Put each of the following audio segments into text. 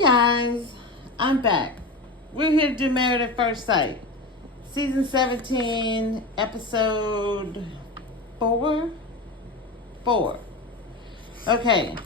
Guys, I'm back. We're here to do Married at First Sight. Season 17, episode 4? 4. Okay,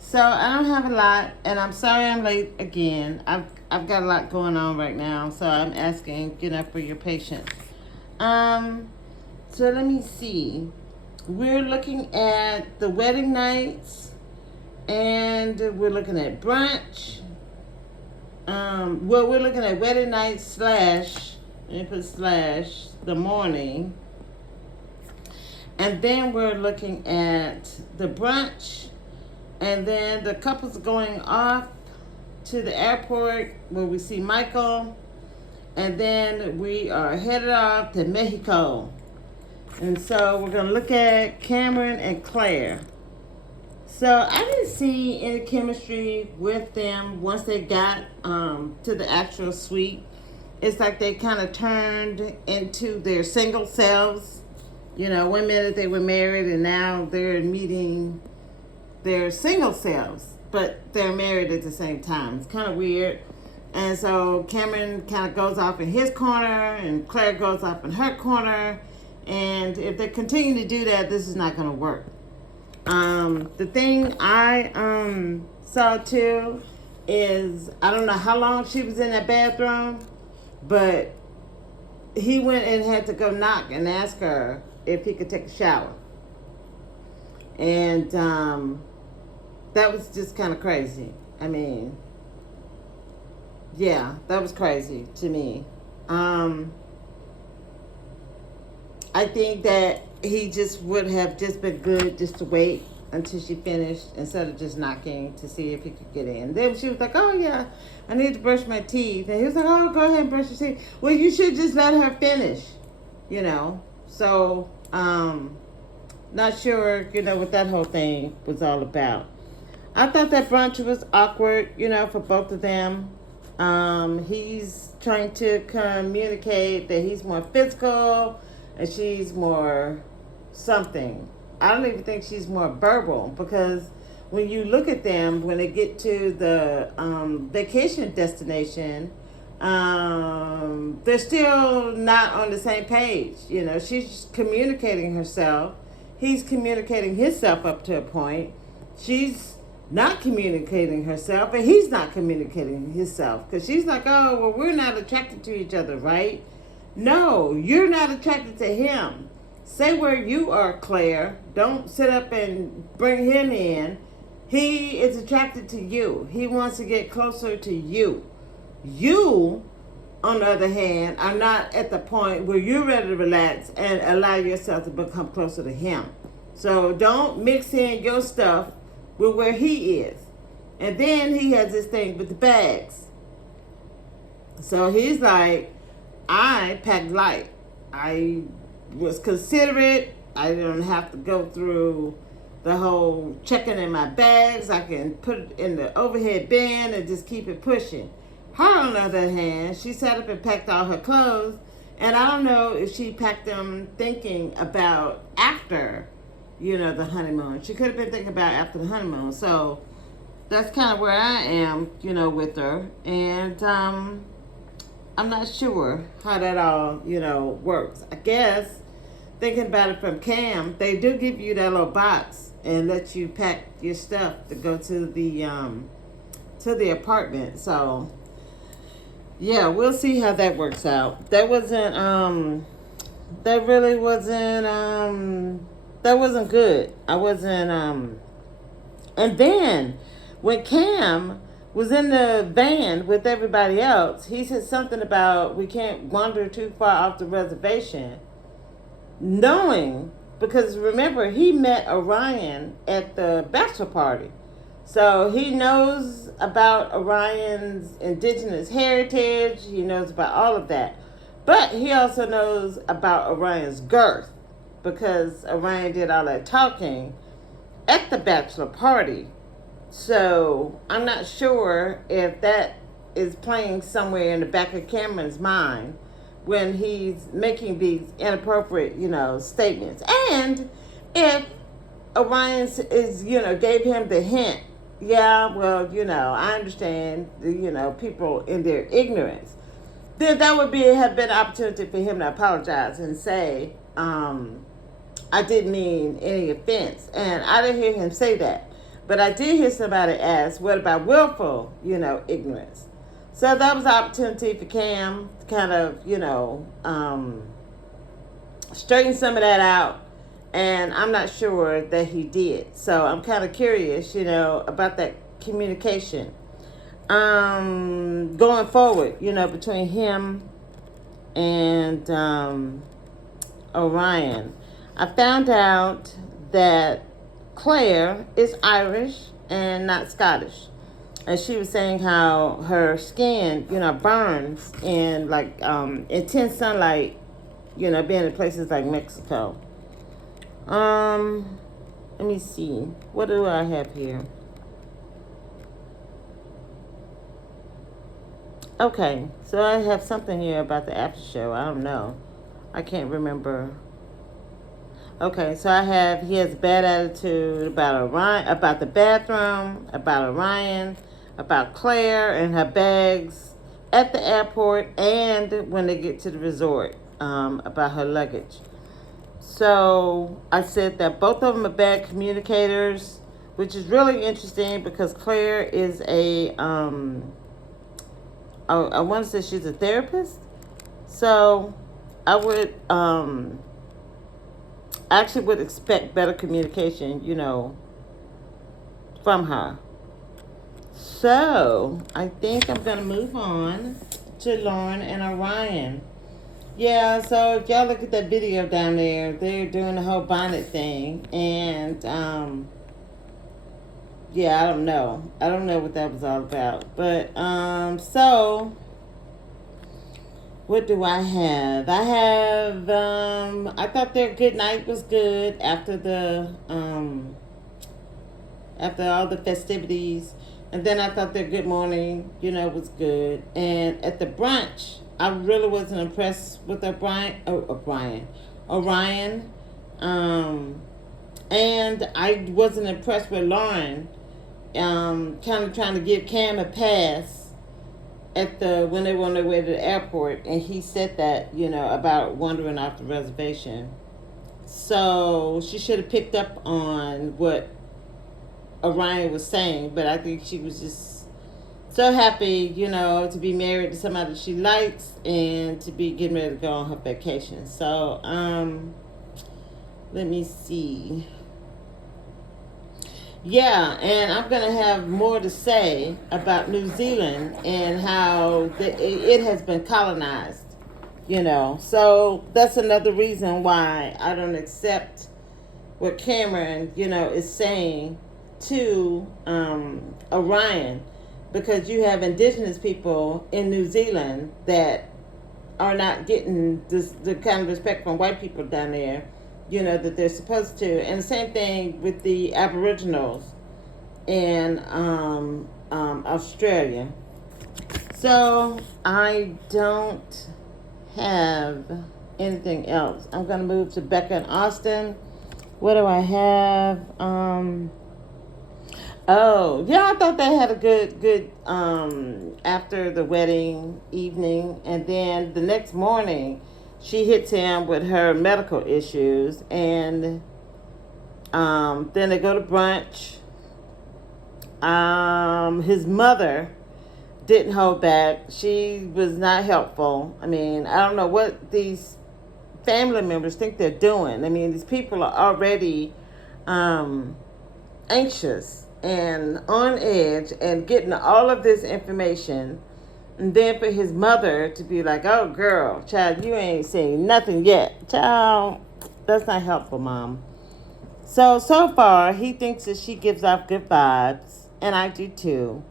so I don't have a lot, and I'm sorry I'm late again. I've got a lot going on right now, so I'm asking, for your patience. So let me see. We're looking at the wedding nights, and we're looking at brunch. We're looking at wedding night / let me put / the morning. And then we're looking at the brunch. And then the couple's going off to the airport where we see Michael. And then we are headed off to Mexico. And so we're going to look at Cameron and Claire. So I didn't see any chemistry with them once they got to the actual suite. It's like they kind of turned into their single selves. One minute they were married and now they're meeting their single selves, but they're married at the same time. It's kind of weird. And so Cameron kind of goes off in his corner and Claire goes off in her corner. And if they continue to do that, this is not going to work. The thing I saw too is, I don't know how long she was in that bathroom, but he went and had to go knock and ask her if he could take a shower. And that was just kind of crazy. I mean, yeah, that was crazy to me. I think that he just would have just been good just to wait until she finished instead of just knocking to see if he could get in. Then she was like, oh yeah, I need to brush my teeth. And he was like, oh, go ahead and brush your teeth. Well, you should just let her finish, So, not sure, what that whole thing was all about. I thought that brunch was awkward, for both of them. He's trying to communicate that he's more physical and she's more something. I don't even think she's more verbal, because when you look at them, when they get to the vacation destination, they're still not on the same page. She's communicating herself. He's communicating himself up to a point. She's not communicating herself, and he's not communicating himself, because she's like, oh, well, we're not attracted to each other, right? No, you're not attracted to him. Say where you are, Claire. Don't sit up and bring him in. He is attracted to you. He wants to get closer to you. You, on the other hand, are not at the point where you're ready to relax and allow yourself to become closer to him. So don't mix in your stuff with where he is. And then he has this thing with the bags. So he's like, I packed light. I was considerate. I didn't have to go through the whole checking in my bags. I can put it in the overhead bin and just keep it pushing. Her, on the other hand, she sat up and packed all her clothes. And I don't know if she packed them thinking about after, the honeymoon. She could have been thinking about after the honeymoon. So that's kind of where I am, with her. And I'm not sure how that all, works. I guess, thinking about it from Cam, they do give you that little box and let you pack your stuff to go to the apartment. So, yeah, we'll see how that works out. That really wasn't, that wasn't good. I wasn't, and then when Cam was in the van with everybody else, he said something about we can't wander too far off the reservation. Knowing, because remember, he met Orion at the bachelor party. So he knows about Orion's indigenous heritage. He knows about all of that. But he also knows about Orion's girth, because Orion did all that talking at the bachelor party. So I'm not sure if that is playing somewhere in the back of Cameron's mind when he's making these inappropriate, statements. And if Orion gave him the hint Yeah, well, I understand, people in their ignorance. Then that would have been an opportunity for him to apologize and say, I didn't mean any offense. And I didn't hear him say that. But I did hear somebody ask, what about willful, ignorance? So that was an opportunity for Cam to kind of, straighten some of that out. And I'm not sure that he did. So I'm kind of curious, about that communication. Going forward, between him and Orion. I found out that Claire is Irish and not Scottish. And she was saying how her skin, burns in like intense sunlight, being in places like Mexico. Let me see. What do I have here? Okay, so I have something here about the after show. I don't know. I can't remember. Okay, so he has a bad attitude about Orion, about the bathroom, about Orion, about Claire and her bags at the airport, and when they get to the resort, about her luggage. So I said that both of them are bad communicators, which is really interesting because Claire is I want to say she's a therapist. So I would actually would expect better communication, from her. So I think I'm gonna move on to Lauren and Orion. Yeah, so if y'all look at that video down there, they're doing the whole bonnet thing, and yeah, I don't know. I don't know what that was all about, but so what do I have? I have I thought their good night was good after all the festivities. And then I thought their good morning, was good. And at the brunch, I really wasn't impressed with Orion. And I wasn't impressed with Lauren, kind of trying to give Cam a pass when they were on their way to the airport. And he said that, about wandering off the reservation. So she should have picked up on what Orion was saying, but I think she was just so happy, to be married to somebody she likes and to be getting ready to go on her vacation. So, let me see. Yeah, and I'm going to have more to say about New Zealand and how it has been colonized, So that's another reason why I don't accept what Cameron, is saying to Orion, because you have indigenous people in New Zealand that are not getting the kind of respect from white people down there, that they're supposed to. And the same thing with the Aboriginals in Australia. So I don't have anything else. I'm going to move to Becca and Austin. What do I have? Oh, yeah, I thought they had a good after the wedding evening. And then the next morning, she hits him with her medical issues. And then they go to brunch. His mother didn't hold back. She was not helpful. I mean, I don't know what these family members think they're doing. I mean, these people are already anxious and on edge and getting all of this information, and then for his mother to be like, oh girl, child, you ain't seen nothing yet, child, that's not helpful, mom. So far he thinks that she gives off good vibes, and I do too.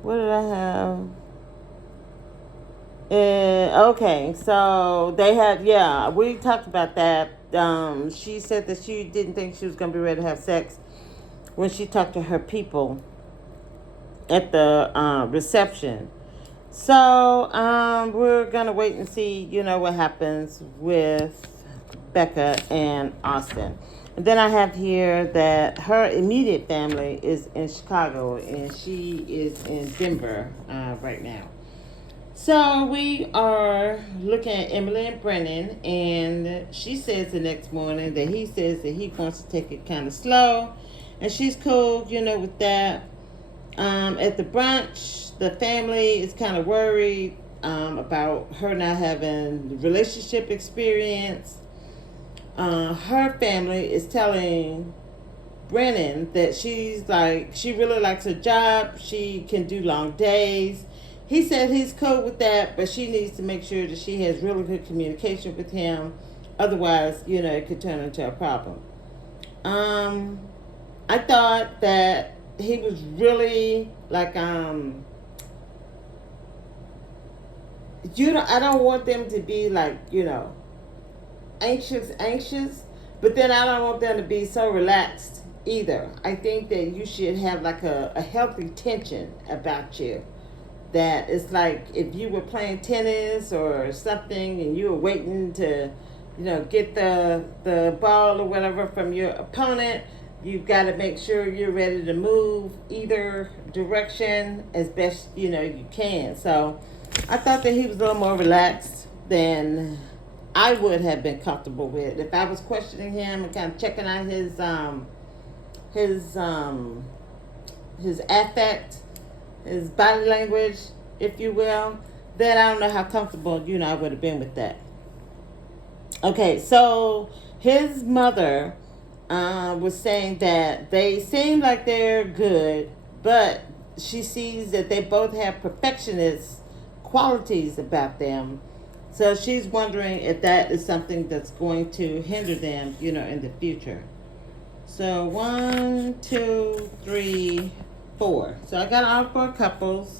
What did I have? Okay, so they had, yeah, we talked about that. She said that she didn't think she was going to be ready to have sex when she talked to her people at the reception. So we're going to wait and see, what happens with Becca and Austin. And then I have here that her immediate family is in Chicago and she is in Denver right now. So we are looking at Emily and Brennan, and she says the next morning that he says that he wants to take it kind of slow, and she's cool, with that. At the brunch, the family is kind of worried about her not having relationship experience. Her family is telling Brennan that she really likes her job. She can do long days. He said he's cool with that, but she needs to make sure that she has really good communication with him. Otherwise, it could turn into a problem. I thought that he was really I don't want them to be anxious, but then I don't want them to be so relaxed either. I think that you should have a healthy tension about you. That it's like if you were playing tennis or something and you were waiting to, get the ball or whatever from your opponent, you've got to make sure you're ready to move either direction as best you can. So I thought that he was a little more relaxed than I would have been comfortable with if I was questioning him and kind of checking out his affect, his body language, if you will. Then I don't know how comfortable I would have been with that. Okay, so his mother was saying that they seem like they're good, but she sees that they both have perfectionist qualities about them. So she's wondering if that is something that's going to hinder them, in the future. So 1, 2, 3, 4. So I got all 4 couples.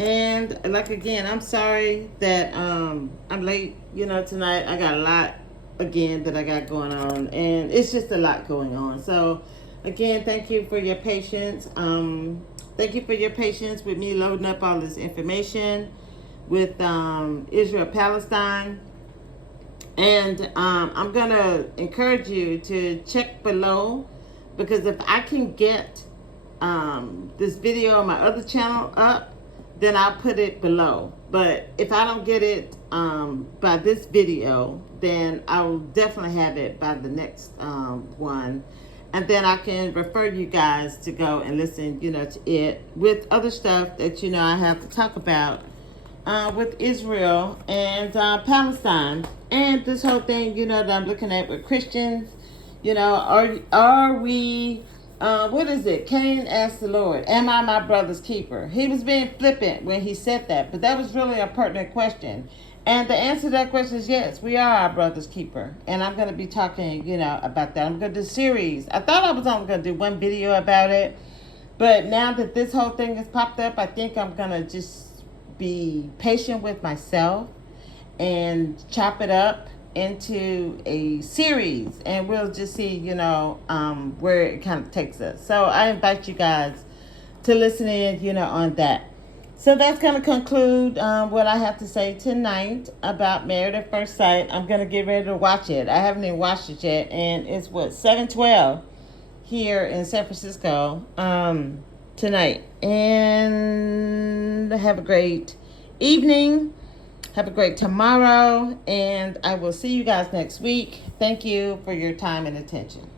And again, I'm sorry that I'm late, tonight. I got a lot again that I got going on, and it's just a lot going on. So again, thank you for your patience. Thank you for your patience with me loading up all this information with Israel Palestine. And I'm gonna encourage you to check below, because if I can get this video on my other channel up, then I'll put it below. But if I don't get it by this video, then I will definitely have it by the next one. And then I can refer you guys to go and listen, to it with other stuff that, I have to talk about with Israel and Palestine. And this whole thing, that I'm looking at with Christians, are we... what is it? Cain asked the Lord, am I my brother's keeper? He was being flippant when he said that, but that was really a pertinent question. And the answer to that question is yes, we are our brother's keeper. And I'm going to be talking, about that. I'm going to do a series. I thought I was only going to do one video about it, but now that this whole thing has popped up, I think I'm going to just be patient with myself and chop it up into a series, and we'll just see where it kind of takes us. So I invite you guys to listen in on that. So that's going to conclude what I have to say tonight about Married at First Sight. I'm going to get ready to watch it. I haven't even watched it yet, and it's 7:12 here in San Francisco tonight. And have a great evening. Have a great tomorrow, and I will see you guys next week. Thank you for your time and attention.